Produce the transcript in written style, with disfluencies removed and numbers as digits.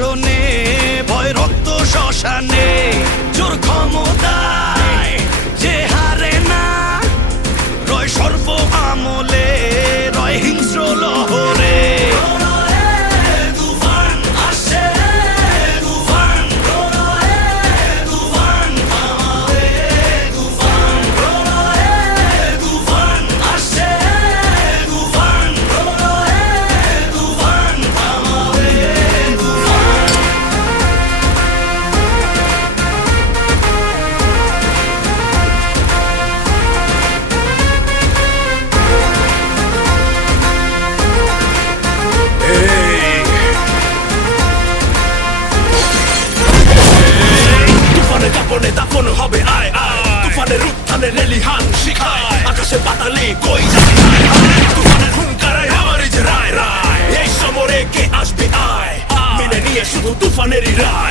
শাসনে ভয় রক্ত শ্মশানে জোর ক্ষমতায় যে হারে না রয় সর্ব আমলে রয় হিংস্র লহরে দাফন হবে আয় আয় তুফানের উত্থানে রেলিহান শিখায় আকাশে পাতালে কই যাবে তুফানের হুঙ্কারায় আমারই যে রায় রায় এই সমরে কে আসবে আয় মেনে নিয়ে শুধু তুফানেরই রায়